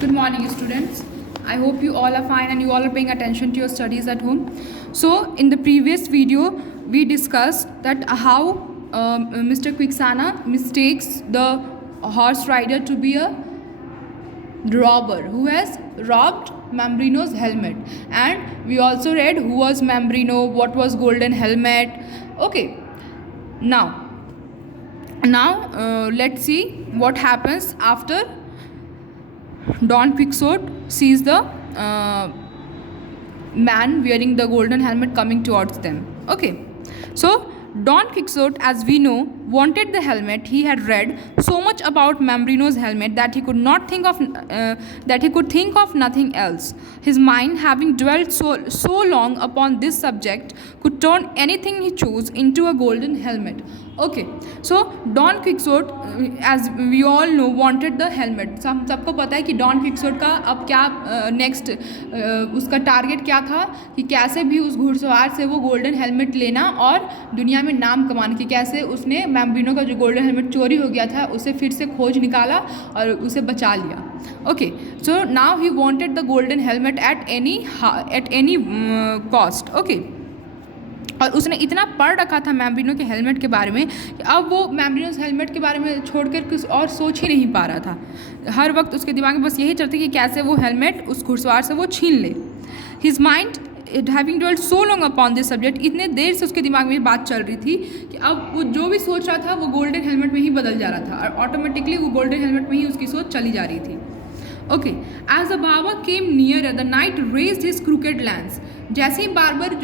Good morning, students. I hope you all are fine and you all are paying attention to your studies at home. So, in the previous video, we discussed that how Mr. Quicksana mistakes the horse rider to be a robber who has robbed Mambrino's helmet. And we also read who was Mambrino, what was golden helmet. Okay, now let's see what happens after Don Quixote sees the man wearing the golden helmet coming towards them. Okay, so Don Quixote, as we know, wanted the helmet. He had read so much about Mambrino's helmet that he could think of nothing else. His mind, having dwelt so long upon this subject, could turn anything he chose into a golden helmet. Okay, so Don Quixote, as we all know, wanted the helmet. सबको पता है कि don Quixote का अब क्या next उसका target क्या था कि कैसे भी उस घुड़सवार से वो गोल्डन हेलमेट लेना और दुनिया में नाम कमाने की। कैसे उसने मैम्ब्रिनो का जो गोल्डन हेलमेट चोरी हो गया था उसे फिर से खोज निकाला और उसे बचा लिया। Okay, so now he wanted the golden helmet at any cost. Okay, और उसने इतना पढ़ रखा था मैम्ब्रिनो के हेलमेट के बारे में कि अब वो मैम्ब्रिनो हेलमेट के बारे में छोड़कर कुछ और सोच ही नहीं पा रहा था। हर वक्त उसके दिमाग में बस यही चलता कि कैसे वो हेलमेट उस घुड़सवार से वो छीन ले। His mind having dwelt so long upon this subject, इतने देर से उसके दिमाग में ये बात चल रही थी कि अब वो जो भी सोच रहा था वो गोल्डन हेलमेट में ही बदल जा रहा था और ऑटोमेटिकली वो गोल्डन हेलमेट में ही उसकी सोच चली जा रही थी। Okay, as the barber came near the knight raised his crooked lance. जैसे ही बार्बर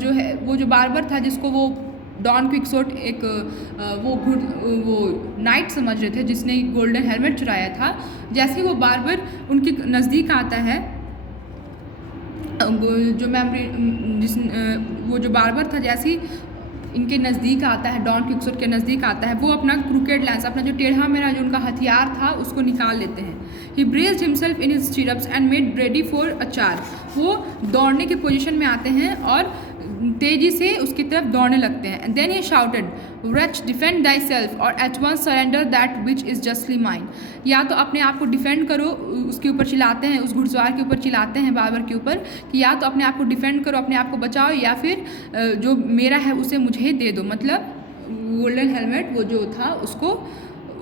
जो है वो जो बार्बर था जिसको वो डॉन क्विक्सोट एक वो नाइट समझ रहे थे जिसने गोल्डन हेलमेट चुराया था, जैसे ही वो बार्बर उनके नज़दीक आता है, वो जो बार्बर था जैसे ही इनके नज़दीक आता है, डॉन क्विक्सोट के नज़दीक आता है, वो अपना क्रूकेड लैंस, अपना जो टेढ़ा मेढ़ा जो उनका हथियार था उसको निकाल लेते हैं। He braced himself in his stirrups and made ready for a charge. वो दौड़ने के पोजीशन में आते हैं और तेज़ी से उसकी तरफ दौड़ने लगते हैं। Then he shouted, "Wretch, defend thyself or at once surrender that which is justly mine." या तो अपने आप को डिफेंड करो, उसके ऊपर चिल्लाते हैं, उस घुड़सवार के ऊपर चिल्लाते हैं बाबर के ऊपर कि या तो अपने आप को डिफेंड करो, अपने आप को बचाओ, या फिर जो मेरा है उसे मुझे दे दो। मतलब गोल्डन हेलमेट वो जो था उसको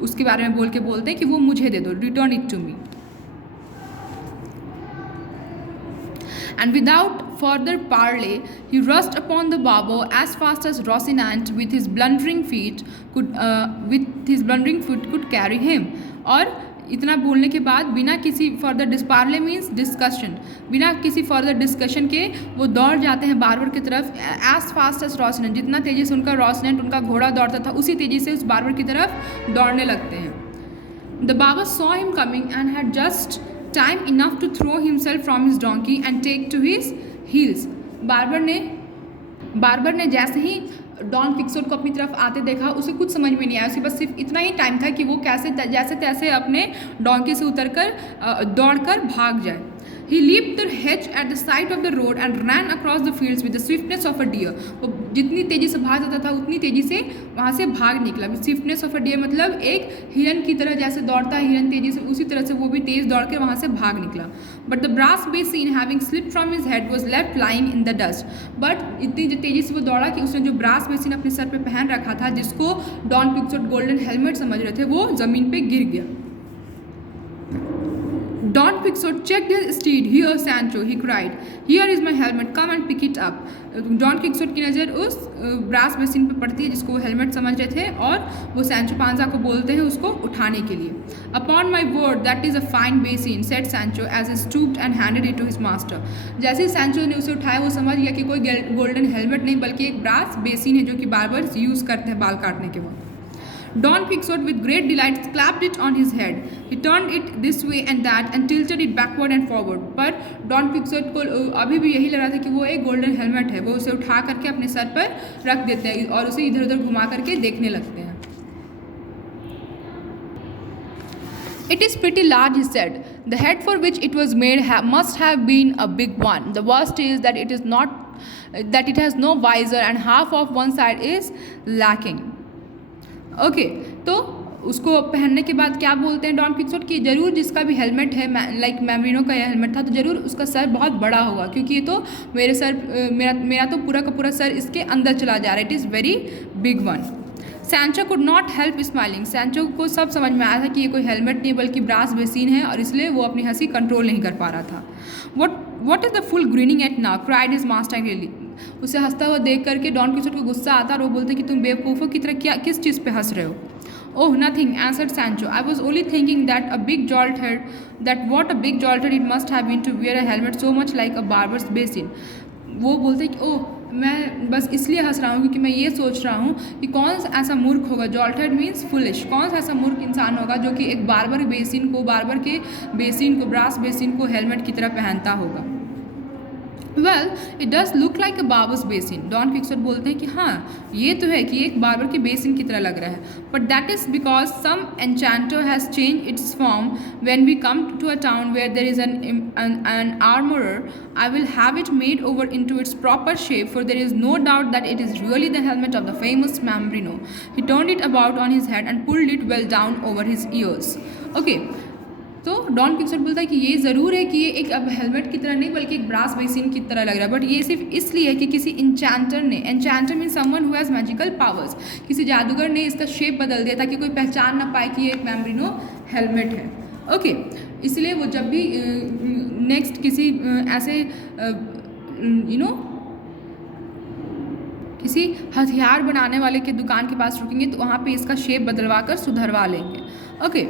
उसके बारे में बोलते हैं कि वो मुझे दे दो, return it to me. And without further parley, he rushed upon the barber as fast as Rocinante with his blundering feet could carry him. और इतना बोलने के बाद बिना किसी फर्दर डिस्पार्ले मीन्स डिस्कशन, बिना किसी फर्दर डिस्कशन के वो दौड़ जाते हैं बार्बर की तरफ एज फास्ट एज रोसिनेंट। जितना तेज़ी से उनका रोसिनेंट उनका घोड़ा दौड़ता था उसी तेज़ी से उस बार्बर की तरफ दौड़ने लगते हैं। The barber saw him coming and had just time enough to throw himself from his donkey and take to his heels. Barber ने जैसे ही डॉन क्विक्सोट को अपनी तरफ आते देखा उसे कुछ समझ में नहीं आया। उसे बस सिर्फ इतना ही टाइम था कि वो कैसे जैसे तैसे अपने डोंकी से उतरकर दौड़कर भाग जाए। He leaped the hedge at the side of the road and ran across the fields with the swiftness of a deer. वो जितनी तेज़ी से भाग जाता था उतनी तेज़ी से वहाँ से भाग निकला। स्विफ्टनेस ऑफ अ डियर मतलब एक हिरन की तरह जैसे दौड़ता है हिरन तेज़ी से, उसी तरह से वो भी तेज़ दौड़ के वहाँ से भाग निकला। But the brass basin having slipped from his head was left lying in the dust. But इतनी तेज़ी से वो दौड़ा कि उसने जो ब्रास बेसिन अपने सर पर पहन रखा था जिसको डॉन क्विक्सोट गोल्डन हेलमेट समझ रहे थे वो ज़मीन पर गिर गया। Don Quixote checked his steed. "Here, Sancho," he cried. "Here is my helmet. Come and pick it up." Don Quixote की नज़र उस ब्रास बेसिन पर पड़ती है जिसको वो हेलमेट समझ रहे थे और वो सैंचो पांजा को बोलते हैं उसको उठाने के लिए। "Upon my word, that is a fine basin," said Sancho as he stooped and handed it to his master. जैसे ही सैंचो ने उसे उठाया वो समझ गया कि कोई गोल्डन हेलमेट नहीं बल्कि एक ब्रास बेसिन है जो कि बार्बर यूज़ करते हैं बाल काटने के वक्त। Don Quixote with great delight clapped it on his head. He turned it this way and that and tilted it backward and forward. पर डॉन क्विक्सोट को अभी भी यही लग रहा था कि वो एक गोल्डन हेलमेट है। वो उसे उठा करके अपने सर पर रख देते हैं और उसे इधर उधर घुमा करके देखने लगते हैं। "It is pretty large," he said. "The head for which it was made must have been a big one. The worst is that it has no visor and half of one side is lacking." Okay, तो उसको पहनने के बाद क्या बोलते हैं don Quixote कि ज़रूर जिसका भी हेलमेट है, लाइक मैमरिनो का यह हेलमेट था, तो ज़रूर उसका सर बहुत बड़ा होगा, क्योंकि ये तो मेरा तो पूरा का पूरा सर इसके अंदर चला जा रहा है, it is very big one. Sancho could not help smiling, Sancho को सब समझ में आया था कि ये कोई हेलमेट नहीं बल्कि ब्रास बेसिन है, और इसलिए वो अपनी हंसी कंट्रोल नहीं कर पा रहा था। What is the fool grinning at now cried his master angrily, उसे हंसता हुआ देख करके डॉन क्विक्सोट को गुस्सा आता और वो बोलते कि तुम बेवकूफ़ों की तरह किस चीज़ पे हंस रहे हो। Oh, nothing, answered Sancho. I was only thinking that what a big jolthead it must have been to wear a helmet so much like a barber's basin. वो बोलते कि ओह, मैं बस इसलिए हंस रहा हूँ क्योंकि मैं ये सोच रहा हूँ कि कौन सा ऐसा मूर्ख होगा, जॉल्टेड मीन्स फुलिश, कौन सा ऐसा मूर्ख इंसान होगा जो कि एक बार्बर के बेसिन को ब्रास बेसिन को हेलमेट की तरह पहनता होगा। Well it does look like a barber's basin, Don Quixote बोलते हैं कि हाँ ये तो है कि एक बार्बर के बेसिन की तरह लग रहा है, but that is because some enchanter has change its form when we come to a town where there is an armorer. I will have it made over into its proper shape, for there is no doubt that it is really the helmet of the famous Mambrino. He turned it about on his head and pulled it well down over his ears. Okay. तो don Quixote बोलता है कि ये ज़रूर है कि ये एक अब हेलमेट की तरह नहीं बल्कि एक ब्रास बेसिन की तरह लग रहा है, बट ये सिर्फ इसलिए है कि किसी इंचेंटर ने, enchanter mean someone who has magical powers, किसी जादूगर ने इसका शेप बदल दिया ताकि कोई पहचान ना पाए कि ये एक मैमरिनो हेलमेट है। ओके, इसलिए वो जब भी नेक्स्ट किसी ऐसे किसी हथियार बनाने वाले के दुकान के पास रुकेंगे तो वहाँ पे इसका शेप बदलवा कर सुधरवा लेंगे। Okay,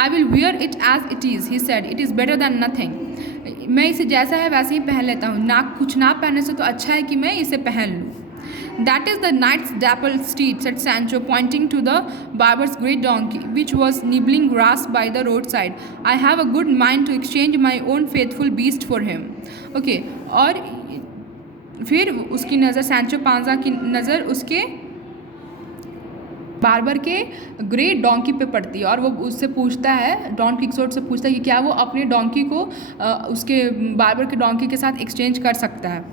I will wear it as it is, he said, it is better than nothing. मैं इसे जैसा है वैसे ही पहन लेता हूँ, कुछ ना पहनने से तो अच्छा है कि मैं इसे पहन लूँ। That is the knight's dappled steed, said Sancho, pointing to the barber's great donkey, which was nibbling grass by the roadside. I have a good mind to exchange my own faithful beast for him. Okay, और फिर उसकी नज़र, Sancho Panja की नज़र उसके barber के great donkey पे पड़ती है और वो उससे पूछता है, डॉन क्विक्सोट से पूछता है कि क्या वो अपने डोंकी को उसके बार्बर के डोंकी के साथ एक्सचेंज कर सकता है।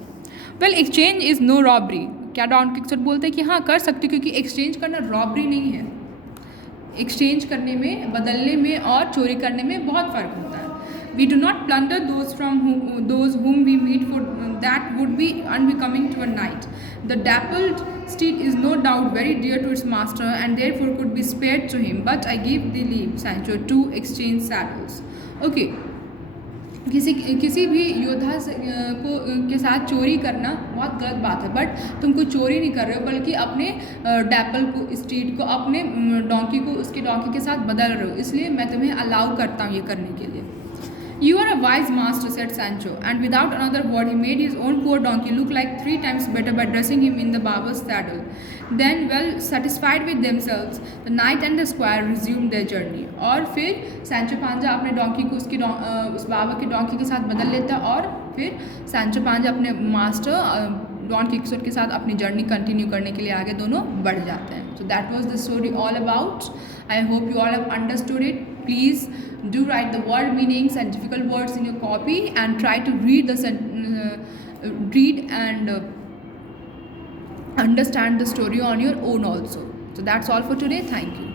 Well, exchange is no robbery, क्या डॉन क्विक्सोट बोलते हैं कि हाँ कर सकते, क्योंकि एक्सचेंज करना रॉबरी नहीं है। एक्सचेंज करने में, बदलने में और चोरी करने में बहुत फ़र्क होता है। We do not plunder those whom we meet, for that would be unbecoming to a knight. The dappled steed is no doubt very dear to its master and therefore could be spared to him, but I give thee leave, Sancho, to exchange saddles. Okay, किसी भी योद्धा के साथ चोरी करना बहुत गलत बात है, बट तुम कोई चोरी नहीं कर रहे हो बल्कि अपने डैपल को, स्ट्रीट को, अपने डोंकी को उसके डोंकी के साथ बदल रहे हो, इसलिए मैं तुम्हें अलाउ करता हूँ ये करने के लिए। You are a wise master, said Sancho, and without another word he made his own poor donkey look like 3 times better by dressing him in the barber's saddle. Then, well satisfied with themselves, the knight and the squire resumed their journey. और फिर Sancho Panja अपने donkey को उस बाबर के donkey के साथ बदल लेता है और फिर सैंचो पांजा अपने मास्टर डॉन क्विक्सोट के साथ अपनी जर्नी कंटिन्यू करने के लिए आगे दोनों बढ़ जाते हैं। So that was the story all about. I hope you all have understood it. Please do write the word meanings and difficult words in your copy and try to read and understand the story on your own also. So that's all for today. Thank you.